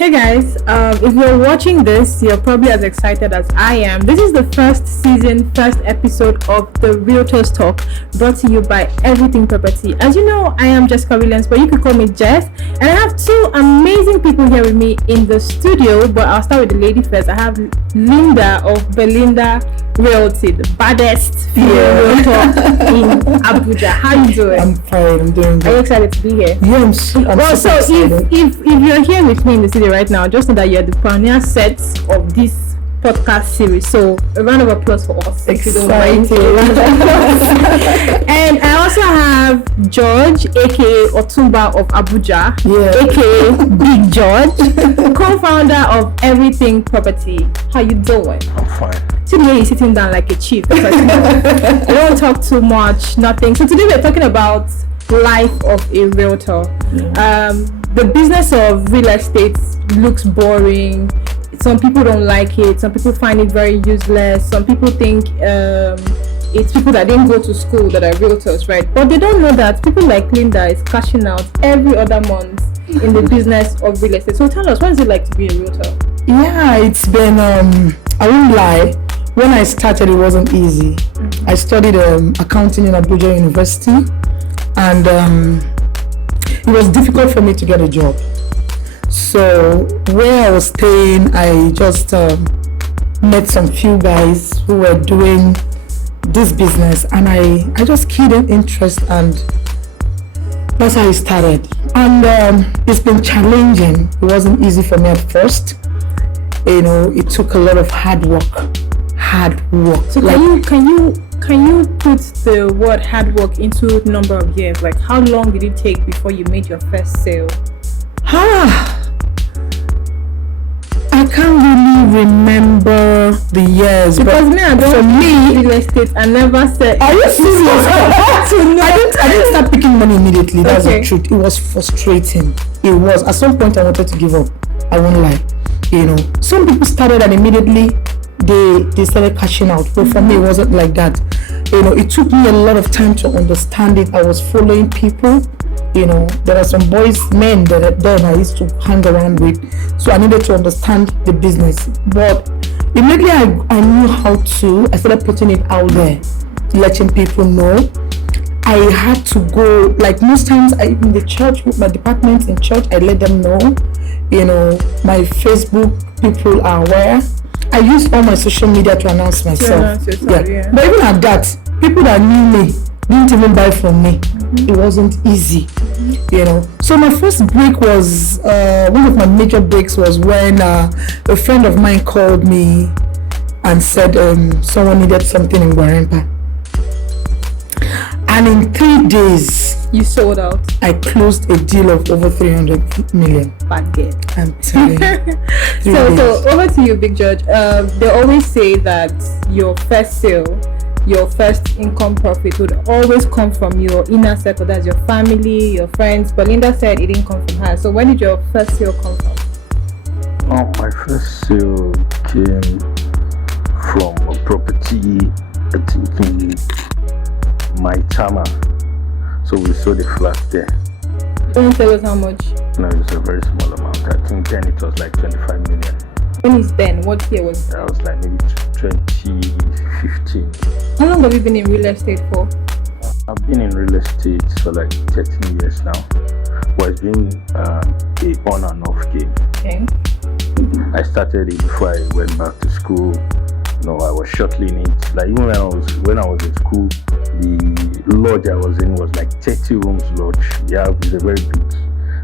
Hey guys, if you're watching this, you're probably as excited as I am. This is the first season, first episode of the Realtors Talk, brought to you by Everything Property. As you know, I am Jessica Williams, but you can call me Jess. And I have two amazing people here with me in the studio, but I'll start with the lady first. I have Linda of Belinda Realty, the baddest realtor in Abuja. How you doing? I'm fine. I'm doing good. Are you excited to be here? Yeah, I'm super excited. If you're here with me in the studio right now, just know that you're the pioneer set of this podcast series. So a round of applause for us. If you don't mind. And I also have George, aka Otumba of Abuja, aka Big George, co-founder of Everything Property. How you doing? I'm fine. Today you're sitting down like a chief. I don't talk too much, nothing. So today we're talking about life of a realtor. The business of real estate looks boring. Some people don't like it. Some people find it very useless. Some people think it's people that didn't go to school that are realtors, right? But they don't know that people like Linda is cashing out every other month in the business of real estate. So tell us, what is it like to be a realtor? Yeah, it's been, I won't lie, when I started it wasn't easy. I studied accounting in Abuja University, and it was difficult for me to get a job. So where I was staying, I just met some few guys who were doing this business, and I just keyed in interest, and that's how it started. And it's been challenging. It wasn't easy for me at first. You know, it took a lot of hard work. So can you put the word hard work into number of years? Like, how long did it take before you made your first sale? I can't really remember the years, because but me, I don't for me, real estate, I never said. Are you serious? I didn't start picking money immediately. That's the truth. It was frustrating. It was. At some point, I wanted to give up. I won't lie. You know, some people started and immediately they started cashing out. But for me, it wasn't like that. You know, it took me a lot of time to understand it. I was following people. You know, there are some men that then I used to hang around with. So I needed to understand the business. But immediately I knew how to. I started putting it out there, letting people know. I had to go, like most times, in the church, with my departments in church, I let them know. You know, my Facebook people are aware. I use all my social media to announce myself. Yeah. But even at that, people that knew me didn't even buy from me. It wasn't easy, you know. So my first break was, one of my major breaks was when a friend of mine called me and said someone needed something in Guarimpa. And in 3 days, you sold out. I closed a deal of over 300 million. Bad girl. I'm telling you. So over to you, Big George. They always say that your first sale, your first income profit would always come from your inner circle. That's your family, your friends. But Linda said it didn't come from her. So when did your first sale come from? Oh, my first sale came from a property, I think in my Tama. So we sold a flat there. Don't tell us how much. No, it was a very small amount. I think then it was like 25 million. When is then? What year was it? That was like maybe 2015. How long have you been in real estate for? I've been in real estate for like 13 years now. But it's been a on and off game. Okay. I started it before I went back to school. No, I was shuttling it. Like even when I was in school, the lodge I was in was like 30 rooms lodge. Yeah, it's a very big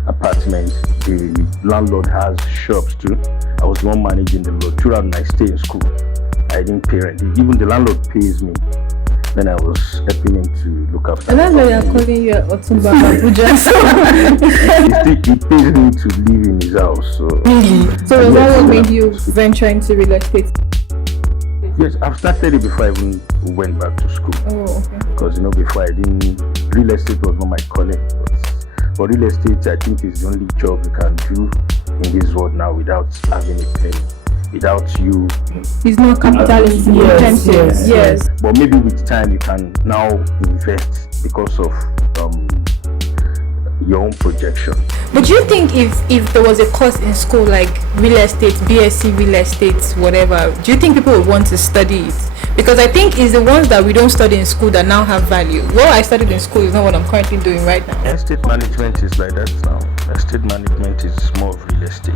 apartment. The landlord has shops too. I was the one managing the lodge throughout my stay in school. I didn't pay rent. Even the landlord pays me. Then I was helping him to look after. And that's why I'm calling you Otumba Abuja. He pays me to live in his house. So really? So was that what made you venture into real estate? Yes, I've started it before I even went back to school. Oh, okay. Because before real estate was not my calling. But real estate, I think, is the only job you can do in this world now without having a penny. Without you. It's not capital intensive. Yes. But maybe with time you can now invest because of your own projection. But do you think if there was a course in school like real estate, BSc real estate, whatever, do you think people would want to study it? Because I think it's the ones that we don't study in school that now have value. What I studied in school is not what I'm currently doing right now. Estate management is like that now. Estate management is more of real estate,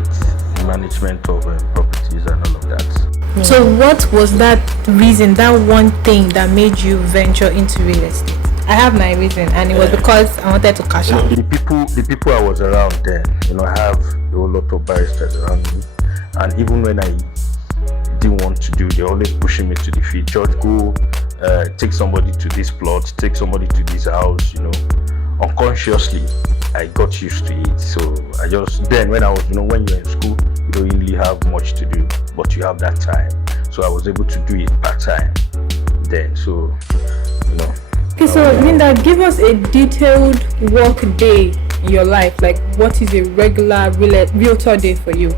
management of properties and all of that. Yeah. So what was that reason, that one thing that made you venture into real estate? I have my reason, and it was because I wanted to cash out. The people I was around then, I have a whole lot of barristers around me, and even when I didn't want to do, they always pushing me to the field. George, go take somebody to this plot, take somebody to this house. Unconsciously I got used to it. So I just, then when I was, when you're in school, you don't really have much to do, but you have that time. So I was able to do it part-time then. So Okay, so Linda, give us a detailed work day in your life. Like, what is a regular realtor day for you,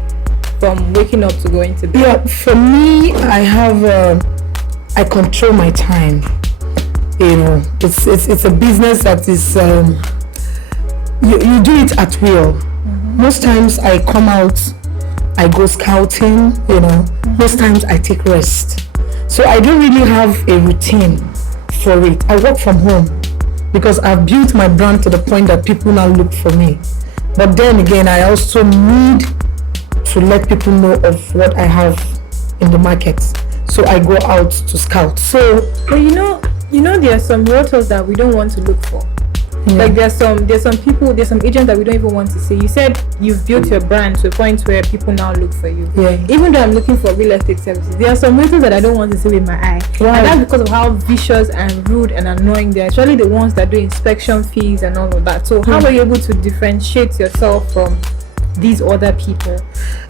from waking up to going to bed? Yeah, for me, I control my time. It's a business that is you do it at will. Most times I come out, I go scouting. Most times I take rest. So I don't really have a routine for it. I work from home because I've built my brand to the point that people now look for me. But then again, I also need to let people know of what I have in the market. So I go out to scout. So, but there are some realtors that we don't want to look for. Yeah. Like there's some people, there's some agents that we don't even want to see. You said you've built your brand to a point where people now look for you. Yeah. Even though I'm looking for real estate services, there are some realtors that I don't want to see with my eye. Right. And that's because of how vicious and rude and annoying they are. Especially the ones that do inspection fees and all of that. So how are you able to differentiate yourself from these other people?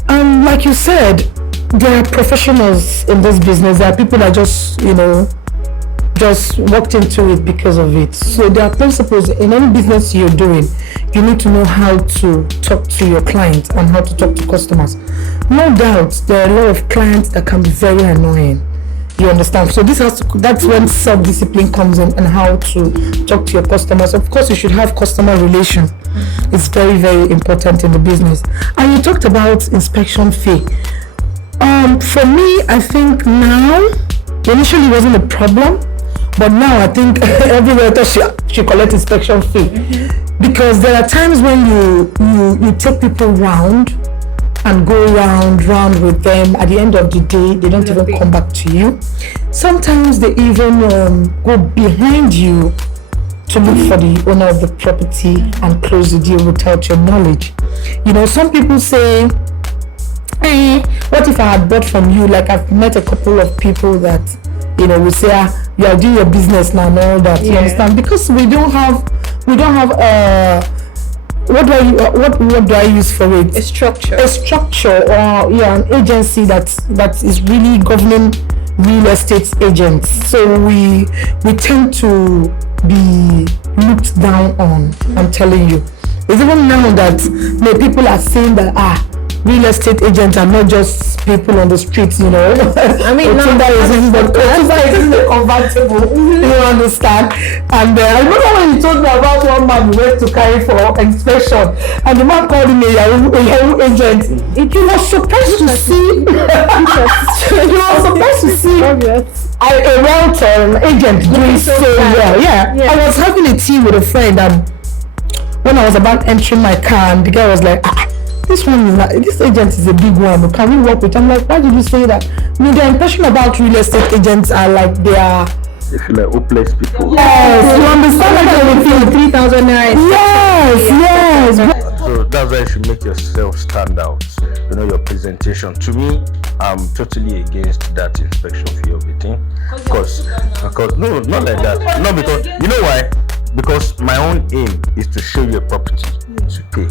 Like you said, there are professionals in this business. There are people that just walked into it because of it. So there are principles in any business you're doing. You need to know how to talk to your clients and how to talk to customers. No doubt there are a lot of clients that can be very annoying. You understand? So that's when self-discipline comes in, and how to talk to your customers. Of course, you should have customer relation. It's very, very important in the business. And you talked about inspection fee. For me, I think now, initially it wasn't a problem, but now I think every realtor should collect inspection fee. Because there are times when you take people round and go round with them. At the end of the day, they don't even come back to you. Sometimes they even go behind you to look for the owner of the property and close the deal without your knowledge. Some people say, hey, what if I had bought from you? Like, I've met a couple of people that we say, you are doing your business now and all that. You understand? Because we don't have what do I use for it? A structure or an agency that is really governing real estate agents. So we tend to be looked down on. I'm telling you, it's even now that people are saying that real estate agents are not just people on the streets, I mean, isn't a convertible. You understand? And I remember when you told me about one man who went to carry for inspection, and the man called him a Yahoo agent. You were supposed to see. You were supposed to see a realtor, an agent doing so well. Yeah. I was having a tea with a friend, and when I was about entering my car, and the guy was like, this agent is a big one. Can we work with? I'm like, why did you say that? The impression about real estate agents are like they feel like hopeless people. Yes, you understand that they feel 3,000 naira. Yes. So that's why you should make yourself stand out. Your presentation. To me, I'm totally against that inspection fee of the thing. Because no, not like that. No, because you know why? Because my own aim is to show you a property to pay.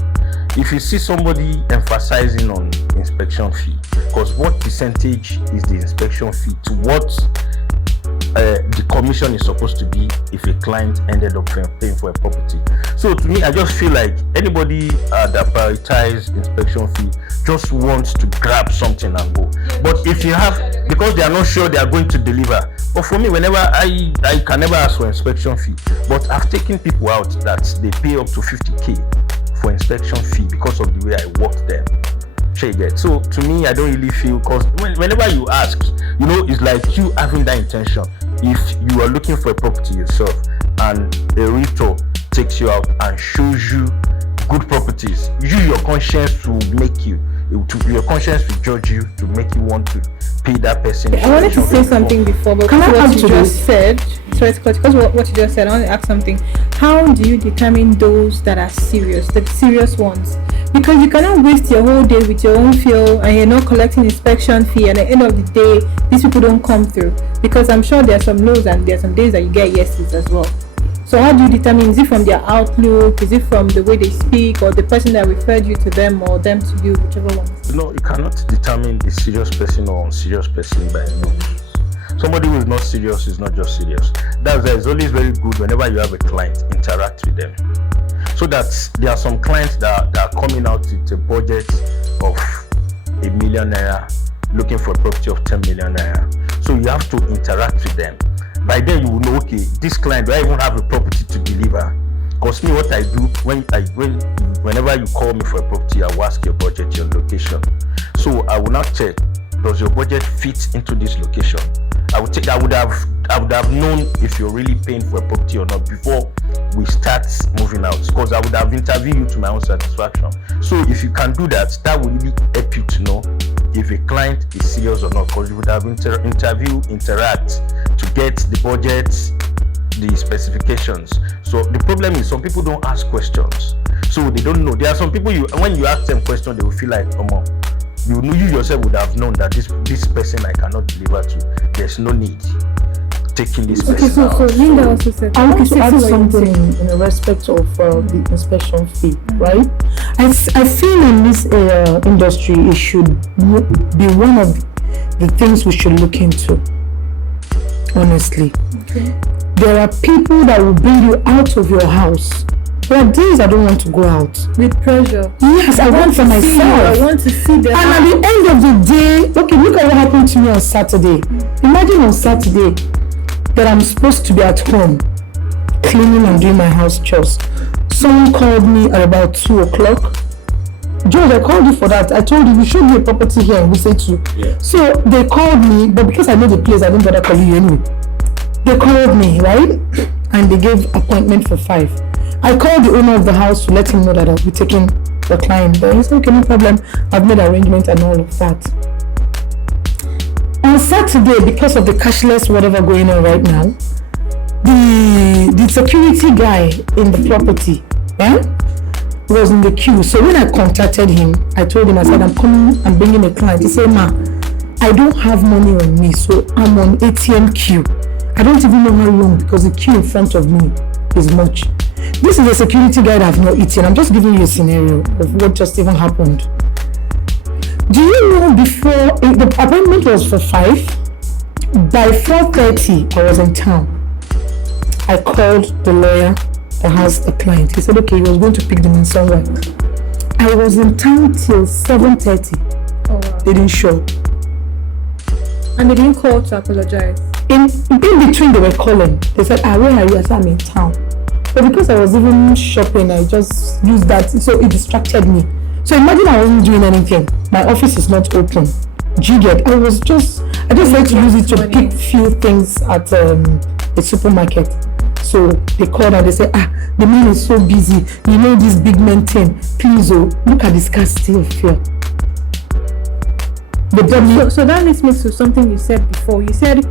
If you see somebody emphasizing on inspection fee, because what percentage is the inspection fee to what the commission is supposed to be if a client ended up paying for a property? So to me, I just feel like anybody that prioritizes inspection fee just wants to grab something and go. But if you have, because they are not sure they are going to deliver. But for me, whenever I can never ask for inspection fee, but I've taken people out that they pay up to 50k for inspection fee because of the way I worked them. So to me, I don't really feel, because whenever you ask, it's like you having that intention. If you are looking for a property yourself and a realtor takes you out and shows you good properties, your conscience will make you, your conscience will judge you to make you want to pay that person. I wanted to say something before, but what you just said, because what you just said, I want to ask something. How do you determine those that are serious, the serious ones? Because you cannot waste your whole day with your own feel and you're not collecting inspection fee, and at the end of the day, these people don't come through. Because I'm sure there are some no's and there are some days that you get yeses as well. So how do you determine? Is it from their outlook? Is it from the way they speak, or the person that referred you to them, or them to you, whichever one? You cannot determine the serious person or unserious person by no's. Somebody who is not serious is not just serious. That's why it's always very good whenever you have a client, interact with them. So that there are some clients that are coming out with a budget of ₦1 million looking for a property of 10 million naira. So you have to interact with them. By then you will know, okay, this client, do I even have a property to deliver? Because me, what I do whenever you call me for a property, I will ask your budget, your location. So I will now check, does your budget fit into this location? I would have known if you're really paying for a property or not before we start moving out, because I would have interviewed you to my own satisfaction. So if you can do that, that will really help you to know if a client is serious or not, because you would have interact to get the budget, the specifications. So the problem is some people don't ask questions, so they don't know. There are some people, when you ask them questions, they will feel like, you yourself would have known that this person I cannot deliver to. There's no need taking this person out. So Linda also said, I want to add something in respect of the inspection fee, right? I feel in this industry it should be one of the things we should look into, honestly. Okay. There are people that will bring you out of your house. There are days I don't want to go out. With pressure. Yes, I want for myself. I want to see them. And at the end of the day, okay, look at what happened to me on Saturday. Imagine on Saturday that I'm supposed to be at home cleaning and doing my house chores. Someone called me at about 2 o'clock. George, I called you for that. I told you showed me a property here and we said 2. Yeah. So they called me, but because I know the place, I didn't bother calling you anyway. They called me, right? And they gave appointment for 5. I called the owner of the house to let him know that I'll be taking the client. But he said, okay, no problem. I've made arrangements and all of that. On Saturday, because of the cashless whatever going on right now, the security guy in the property was in the queue. So when I contacted him, I told him, I said, I'm bringing a client. He said, ma, I don't have money on me, so I'm on ATM queue. I don't even know how long because the queue in front of me is much. This is a security guy that I've not eaten. I'm just giving you a scenario of what just even happened. Do you know before, the appointment was for 5, by 4:30 I was in town. I called the lawyer that has the client. He said, okay, he was going to pick them in somewhere. I was in town till 7:30. Oh, wow. They didn't show. And they didn't call to apologize? In between they were calling. They said, where are you? I said, I'm in town. But because I was even shopping, I just used that, so it distracted me. So imagine I wasn't doing anything. My office is not open. Do you get? I just like to use it to pick few things at a supermarket. So they called and they said, the man is so busy. You know this big man thing. Please, look at the scarcity of fear. So that leads me to something you said before. You said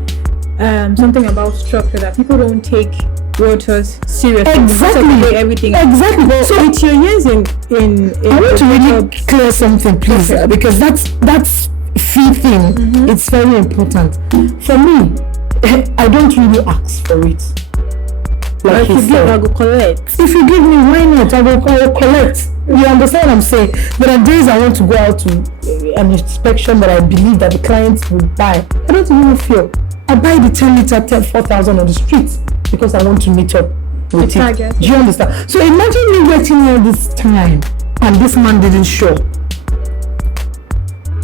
something about structure, that people don't take realtors seriously. Exactly. Everything. Exactly. So with your years in I want to really clear something, please, okay. Because that's fee thing. Mm-hmm. It's very important. For me, I don't really ask for it. Like if you give, I go collect. If you give me, why not? I will collect. You understand what I'm saying? There are days I want to go out to an inspection that I believe that the clients will buy. I don't even feel. I buy the 10-liter 4,000 on the street because I want to meet up with it. Do you understand? So imagine me waiting all this time and this man didn't show.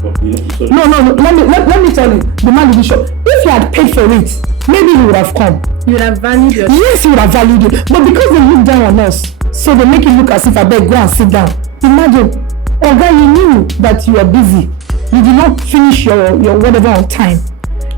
No. Let me tell you, the man didn't show. If he had paid for it, maybe he would have come. You would have valued it. Yes, he would have valued it. But because they look down on us, So they make it look as if I beg, go and sit down. Imagine, Oga, you knew that you were busy. You did not finish your whatever on time.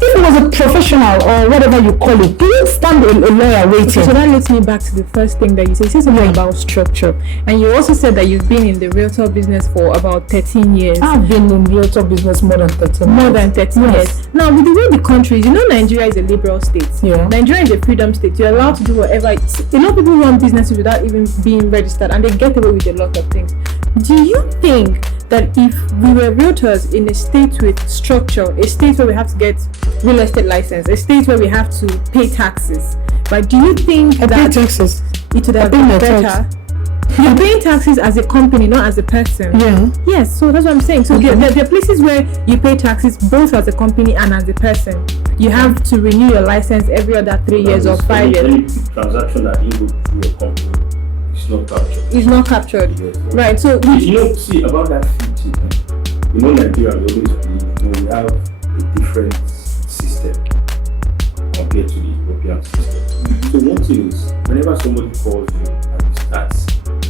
If it was a professional or whatever you call it, you wouldn't stand a lawyer waiting. Okay, so that leads me back to the first thing that you said. You said something about structure. And you also said that you've been in the realtor business for about 13 years. I've been in realtor business more than 13 More than 13 years. Now, with the way the country is, Nigeria is a liberal state. Yeah. Nigeria is a freedom state. You're allowed to do whatever. A lot of people run businesses without even being registered, and they get away with a lot of things. Do you think that if we were realtors in a state with structure, a state where we have to get real estate license, a state where we have to pay taxes, but do you think that pay taxes? It would have been better? You're paying taxes as a company, not as a person. Yeah. Yes, so that's what I'm saying. So there are places where you pay taxes both as a company and as a person. You have to renew your license every other 3 years or 5 years. Any transaction that you go through a company, it's not captured. It's not captured. Yes. Right. So see about that fee, Nigeria, we always believe, we have a different system compared to the European system. So one thing is, whenever somebody calls you and you start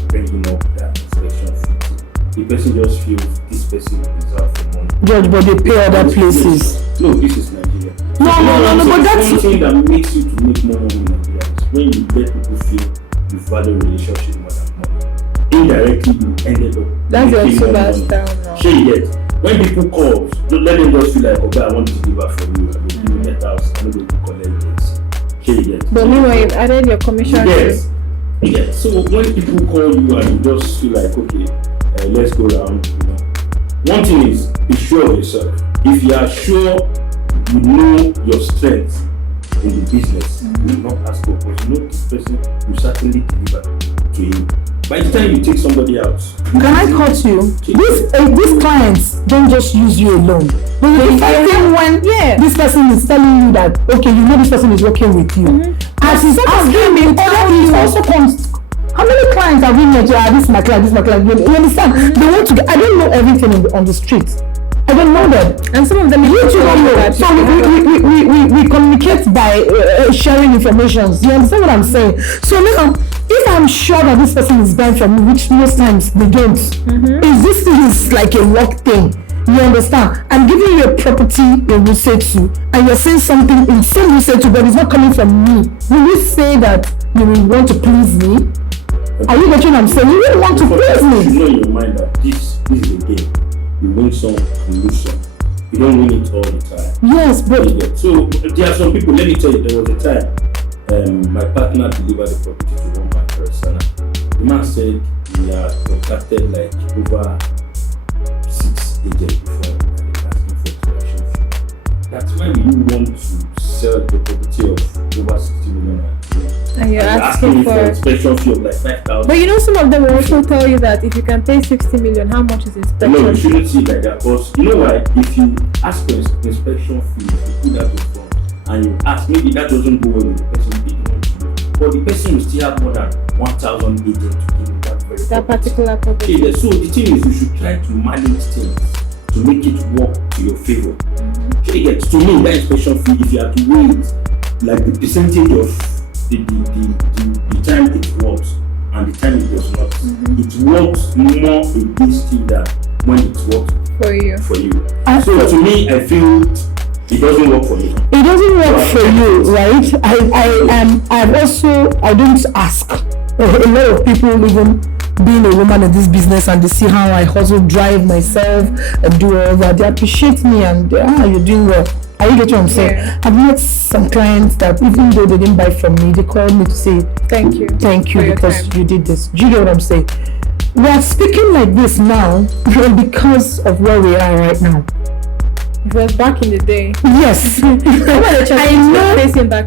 bringing up that inspection fee, the person just feels this person deserves the money. Judge, but they pay other places. No, this is Nigeria. No, but that's one thing that makes you to make more money in Nigeria is when you let people feel you value relationship more than money. Indirectly, you ended up. That's also bad down now. When people call, don't let them just feel like, okay, I want to deliver for you. I will give you that house. I'm going to collect this. But meanwhile, you've added your commission. Yes. So when people call you and you just feel like, okay, let's go around. One thing is, be sure of yourself. If you are sure you know your strength in the business, you will not ask for, because this person will certainly deliver to you. By the time you take somebody out, can I cut you? These clients don't just use you alone. When this person is telling you that, okay, this person is working with you. As he's asking me, he also comes. How many clients have we met? This is my client, this is my client. You understand? They want to get, I don't know everything on the street. I don't know them. And some of them you don't know. So we communicate by sharing information. You understand what I'm saying? So now, if I'm sure that this person is buying from me, which most times they don't, is this is like a work thing? You understand? I'm giving you a property in Wusetu, and you're saying something in same Wusetu, but it's not coming from me. Will you say that you will want to please me? Are you getting what I'm saying? You really want to please me? You know in your mind that this is a game. You win some, you lose some. You don't win it all the time. Yes, but so there are some people. Let me tell you, there was a time my partner delivered the property to one person. The man said he had contacted like over 6 agents before and they asking for inspection fee. That's why you want to sell the property of over 60 million. And you're asking for inspection fee of like 5,000. But some of them will also tell you that if you can pay 60 million, how much is inspection? No, you shouldn't see it like that, because you know why? If you ask for inspection fee, you put that in front and you ask, maybe that doesn't go well with the person, but the person will still have more than 1,000 agents to give you that particular property. Okay, so the thing is, you should try to manage things to make it work to your favor. To me, that inspection fee, if you have to wait like the percentage of the time it works and the time it does not, it works more against you than when it works for you. So to me, I feel it doesn't work for me. It doesn't work for you, right? I don't ask. A lot of people, even being a woman in this business, and they see how I hustle, drive myself, and do all that, they appreciate me and you're doing well. Are you getting what I'm saying? Yeah. I've met some clients that even though they didn't buy from me, they called me to say thank you because you did this. Do you get what I'm saying? We are speaking like this now because of where we are right now. It was back in the day. Yes. I know.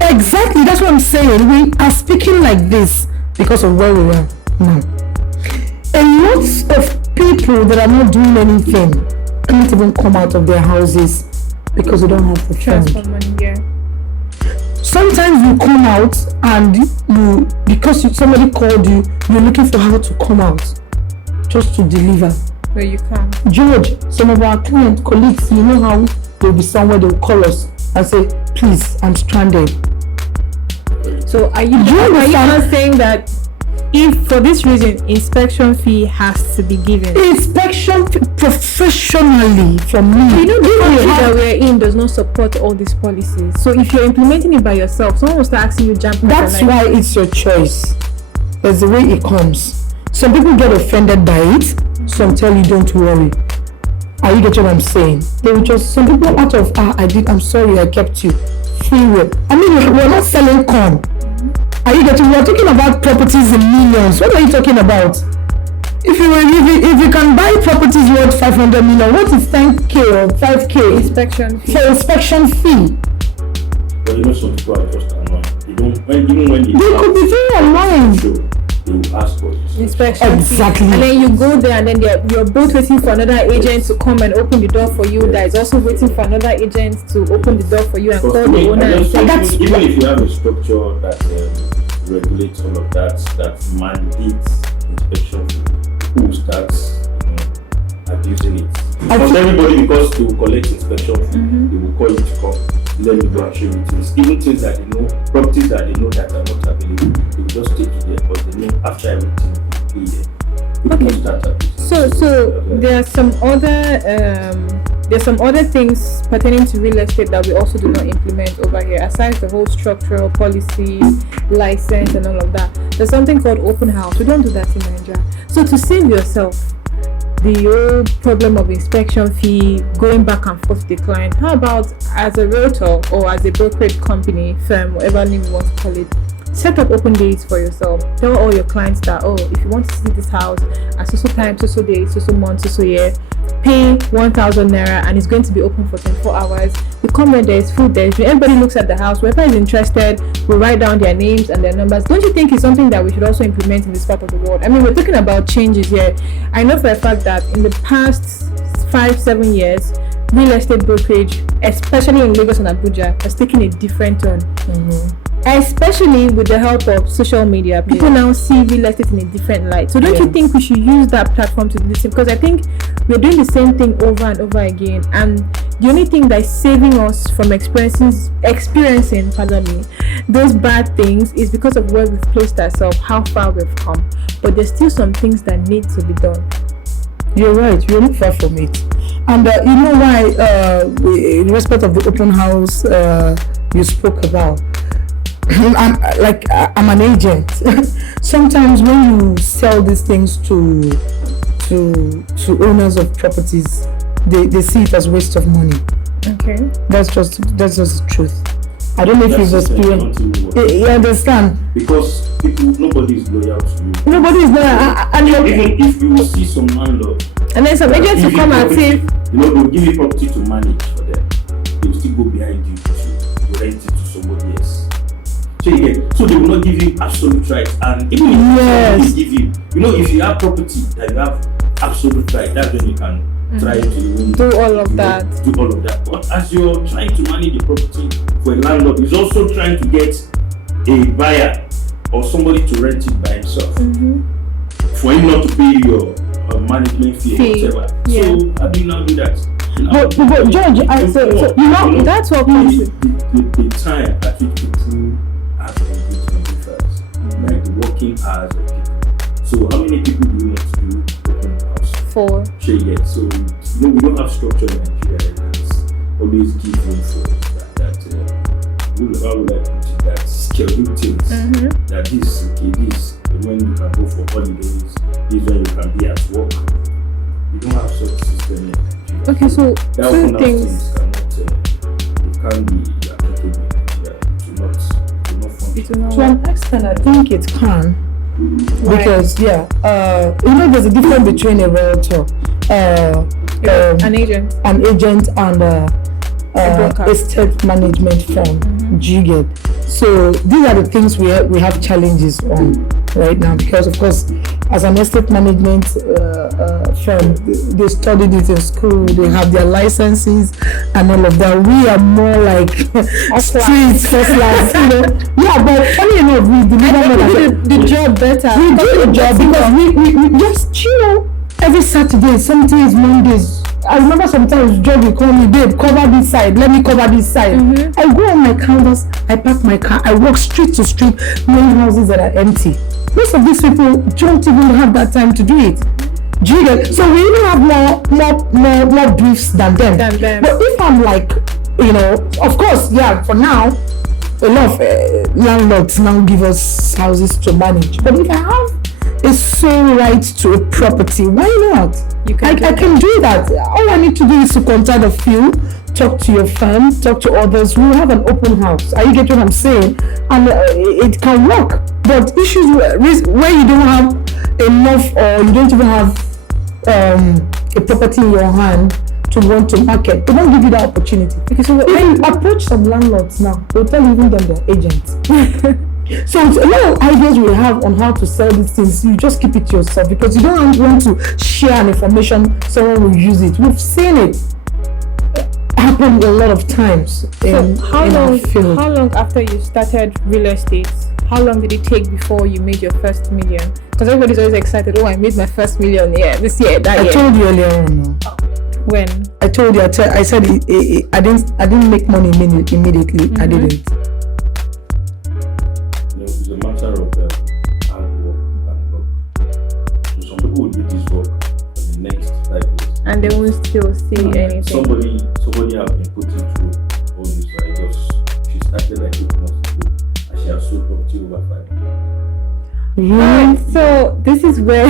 Exactly. That's what I'm saying. We are speaking like this because of where we are now. And lots of people that are not doing anything can't even come out of their houses because they don't have the transfer money. Yeah. Sometimes you come out and somebody called you, you're looking for how to come out just to deliver. Where you can. George, some of our client colleagues, you know how they'll be somewhere, they'll call us and say, please, I'm stranded. So are you not saying that if for this reason inspection fee has to be given. Inspection professionally from me. You know, the country that we're in does not support all these policies. So if you're implementing it by yourself, someone will start asking you jump. That's why it's your choice. That's the way it comes. Some people get offended by it. Some tell you don't worry. Are you getting what I'm saying? They will just, some people out of I'm sorry, I kept you. Free will. I mean, we're not selling corn. Are you getting? We're talking about properties in millions. What are you talking about? If you can buy properties worth 500 million, what is 10k or 5k inspection fee? For inspection fee? But you know, some people are just annoying. They could be very annoying. They will ask for this. Inspection exactly. Fee. And then you go there and then you're both waiting for another agent to come and open the door for you. That is also waiting for another agent to open the door for you and call the owner. And say, even if you have a structure that regulates all of that mandates inspection, who starts abusing it? Because everybody, because to collect inspection fee, they will call you to come. Let me go and show you things. Even things that they know, properties that they know that are not available, they will just take it there because they know after everything will be there. So there are some other things pertaining to real estate that we also do not implement over here, aside the whole structural policy, license and all of that. There's something called open house. We don't do that in Nigeria. So to save yourself the whole problem of inspection fee, going back and forth with the client, how about as a realtor or as a brokerage company, firm, whatever name you want to call it, set up open days for yourself. Tell all your clients that, if you want to see this house at so time, so day, so month, so year, pay 1,000 naira and it's going to be open for 24 hours. You come when there's food, everybody looks at the house, whoever is interested will write down their names and their numbers. Don't you think it's something that we should also implement in this part of the world? I mean, we're talking about changes here. I know for a fact that in the past 5-7 years, real estate brokerage, especially in Lagos and Abuja, has taken a different turn. Especially with the help of social media, people now see real estate in a different light. So don't you think we should use that platform to listen? Because I think we're doing the same thing over and over again, and the only thing that is saving us from experiencing those bad things is because of where we've placed ourselves, how far we've come. But there's still some things that need to be done. You're right, we're not far from it. And you know why, in respect of the open house you spoke about, I'm an agent. Sometimes when you sell these things to owners of properties, they see it as waste of money. Okay. That's just the truth. I don't know if you've experienced. You understand? Because nobody is loyal to you. Nobody is loyal. Even if you will see some landlord, and then some agents will come and say, they'll give you property to manage for them. They will still go behind you to rent it to somebody else. So they will not give you absolute rights. And even if they give you, if you have property that you have absolute right, that's when you can try to do all of that. But as you're trying to manage the property for a landlord, he's also trying to get a buyer or somebody to rent it by himself. For him not to pay your management fee or whatever. Yeah. So how do you now do that? But George, that's what comes with the time at which people have engagement differs, like the working hours of people. So how many people do you want to do open house? 4. So we don't have structure in Nigeria that's always give room for that how would I put it, that schedule things. That this when you can go for holidays, this when you can be at work. We don't have such system in Nigeria. Okay, so two things can't be applicable in Nigeria to not function. To an extent, I think it can. Because there's a difference between a realtor, an agent and a estate management firm. Do you get? So these are the things we have challenges on right now, because of course, as an estate management firm, they studied it in school, they have their licenses and all of that. We are more like streets, first class, Yeah, but funny enough, we deliver the job better. We do the job because we just chill every Saturday, sometimes Mondays. I remember sometimes Joe will call me, babe, cover this side, let me cover this side. I go on my canvas, I park my car, I walk street to street, knowing houses that are empty. Most of these people don't even have that time to do it. Do you get? So we even have more briefs than them. But if I'm like, of course, yeah, for now, a lot of landlords now give us houses to manage. But if I have a sole right to a property, why not? I can do that. All I need to do is to contact a few, talk to your firm, talk to others. We have an open house. Are you getting what I'm saying? And it can work. But issues where you don't have enough, or you don't even have a property in your hand to want to market, they don't give you that opportunity. Because when you approach some landlords now, they'll tell you even them they're agents. So it's a lot of ideas we have on how to sell these things. You just keep it to yourself because you don't want to share an information, someone will use it. We've seen it happen a lot of times. So how long after you started real estate, how long did it take before you made your first million? Because everybody's always excited, I made my first million this year, that year. I told you earlier on. When? I told you, I said I didn't make money immediately. Mm-hmm. I didn't. It's a matter of hard work and luck. So some people will do this work for the next 5 years. And they won't still see anything. Somebody have been putting through all this, right? She started like 8 months ago and she has sold property over 5 years. Alright, so this is where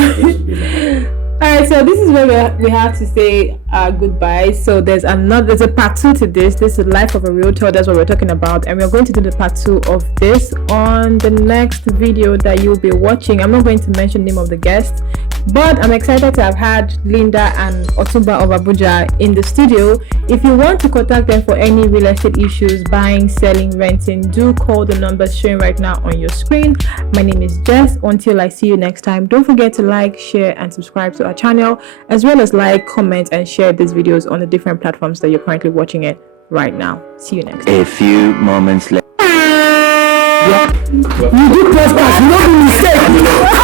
we have to say goodbye. So there's a part 2 to this. This is life of a realtor. That's what we're talking about, and we're going to do the part 2 of this on the next video that you'll be watching. I'm not going to mention the name of the guest, but I'm excited to have had Linda and Otumba of Abuja in the studio. If you want to contact them for any real estate issues, buying, selling, renting, do call the numbers showing right now on your screen. My name is Jess. Until I see you next time, don't forget to like, share, and subscribe to our channel, as well as like, comment, and share these videos on the different platforms that you're currently watching it right now. See you next time. A few moments later. You do podcast, you don't do mistake.